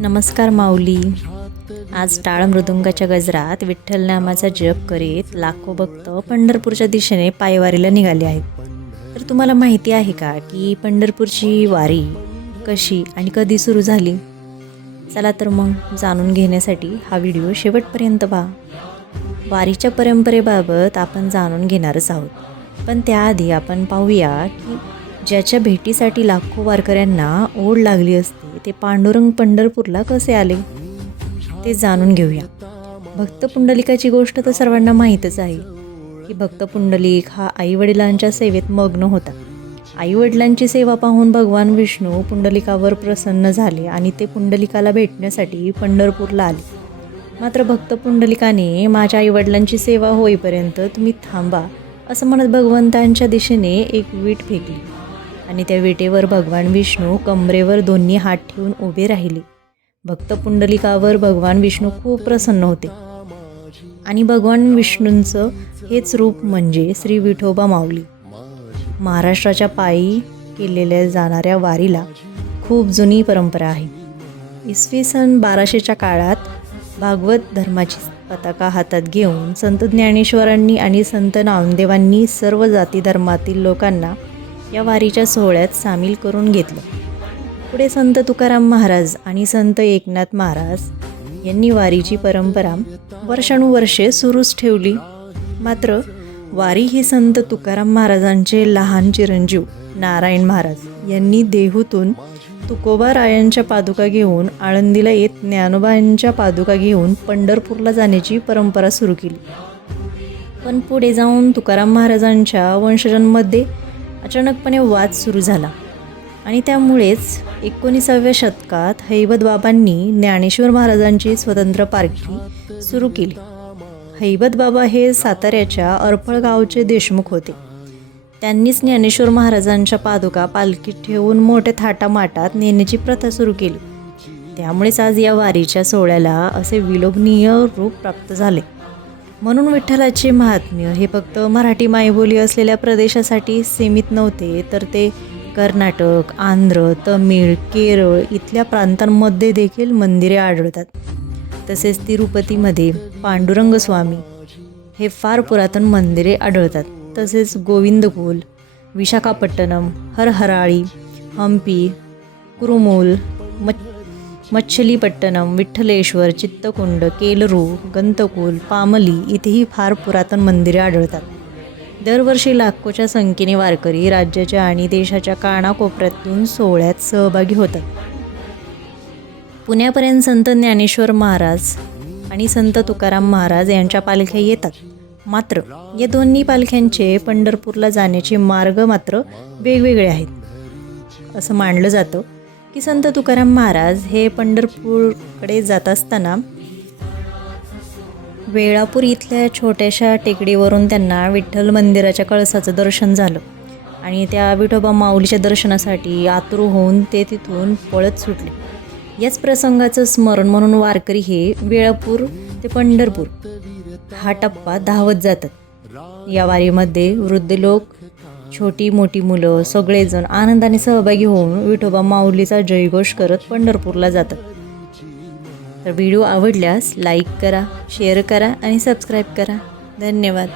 नमस्कार माऊली. आज टाळ मृदुंगाच्या गजरात विठ्ठल नामाचा जप करीत लाखो भक्त पंढरपूरच्या दिशेने पायवारीला निघाले आहेत. तर तुम्हाला माहिती आहे का की पंढरपूरची वारी कशी आणि कधी सुरू झाली? चला तर मग जाणून घेण्यासाठी हा व्हिडिओ शेवटपर्यंत पहा. वारीच्या परंपरेबाबत आपण जाणून घेणारच आहोत, पण त्याआधी आपण पाहूया की ज्याच्या भेटीसाठी लाखो वारकऱ्यांना ओढ लागली असते ते पांडुरंग पंढरपूरला कसे आले ते जाणून घेऊया. भक्त पुंडलिकाची गोष्ट तर सर्वांना माहीतच आहे की भक्त पुंडलिक हा आईवडिलांच्या सेवेत मग्न होता. आईवडिलांची सेवा पाहून भगवान विष्णू पुंडलिकावर प्रसन्न झाले आणि ते पुंडलिकाला भेटण्यासाठी पंढरपूरला आले. मात्र भक्त पुंडलिकाने माझ्या आईवडिलांची सेवा होईपर्यंत तुम्ही थांबा असं म्हणत भगवंतांच्या दिशेने एक वीट फेकली आणि त्या विटेवर भगवान विष्णू कमरेवर दोन्ही हात ठेवून उभे राहिले. भक्त पुंडलिकावर भगवान विष्णू खूप प्रसन्न होते आणि भगवान विष्णूंचं हेच रूप म्हणजे श्री विठोबा माऊली. महाराष्ट्राच्या पायी केलेल्या जाणाऱ्या वारीला खूप जुनी परंपरा आहे. इसवी सन 1200च्या काळात भागवत धर्माची पताका हातात घेऊन संत ज्ञानेश्वरांनी आणि संत नामदेवांनी सर्व जाती धर्मातील लोकांना या वारीच्या सोहळ्यात सामील करून घेतलं. पुढे संत तुकाराम महाराज आणि संत एकनाथ महाराज यांनी वारीची परंपरा वर्षानुवर्षे सुरूच ठेवली. मात्र वारी ही संत तुकाराम महाराजांचे लहान चिरंजीव नारायण महाराज यांनी देहूतून तुकोबारायांच्या पादुका घेऊन आळंदीला येत ज्ञानोबांच्या पादुका घेऊन पंढरपूरला जाण्याची परंपरा सुरू केली. पण पुढे जाऊन तुकाराम महाराजांच्या वंशजांमध्ये अचानकपणे वाद सुरू झाला आणि त्यामुळेच 19व्या शतकात हैबतबाबांनी ज्ञानेश्वर महाराजांची स्वतंत्र पालखी सुरू केली. हैबतबाबा हे साताऱ्याच्या अर्फळ गावचे देशमुख होते. त्यांनीच ज्ञानेश्वर महाराजांच्या पादुका पालखीत ठेवून मोठ्या थाटामाटात नेण्याची प्रथा सुरू केली. त्यामुळेच आज या वारीच्या सोहळ्याला असे विलोभनीय रूप प्राप्त झाले. म्हणून विठ्ठलाचे महात्म्य हे फक्त मराठी मायबोली असलेल्या प्रदेशासाठी सीमित नव्हते, तर ते कर्नाटक, आंध्र, तमिळ, केरळ इथल्या प्रांतांमध्ये देखील मंदिरे आढळतात. तसेच तिरुपतीमध्ये पांडुरंग स्वामी हे फार पुरातन मंदिरे आढळतात. तसेच गोविंदकुल, विशाखापट्टणम, हरहराळी, हंपी, कुरुमूल, मच्छलीपट्टणम, विठ्ठलेश्वर, चित्तकुंड, केलरू, गंतकुल, पामली इथेही फार पुरातन मंदिरे आढळतात. दरवर्षी लाखोच्या संख्येने वारकरी राज्याच्या आणि देशाच्या कानाकोपऱ्यातून सोहळ्यात सहभागी होतात. पुण्यापर्यंत संत ज्ञानेश्वर महाराज आणि संत तुकाराम महाराज यांच्या पालख्या येतात. मात्र या दोन्ही पालख्यांचे पंढरपूरला जाण्याचे मार्ग मात्र वेगवेगळे आहेत. असं मानलं जातं की संत तुकाराम महाराज हे पंढरपूरकडे जात असताना वेळापूर इथल्या छोट्याशा टेकडीवरून त्यांना विठ्ठल मंदिराच्या कळसाचं दर्शन झालं आणि त्या विठोबा माऊलीच्या दर्शनासाठी आतुर होऊन ते तिथून पळत सुटले. याच प्रसंगाचं स्मरण म्हणून वारकरी हे वेळापूर ते पंढरपूर हा टप्पा धावत जातात. या वारीमध्ये वृद्ध लोक, छोटी मोठी मुलं सगळेजण आनंदाने सहभागी होऊन विठोबा माऊलीचा जयघोष करत पंढरपूरला जातात. तर व्हिडिओ आवडल्यास लाईक करा, शेअर करा आणि सबस्क्राईब करा. धन्यवाद.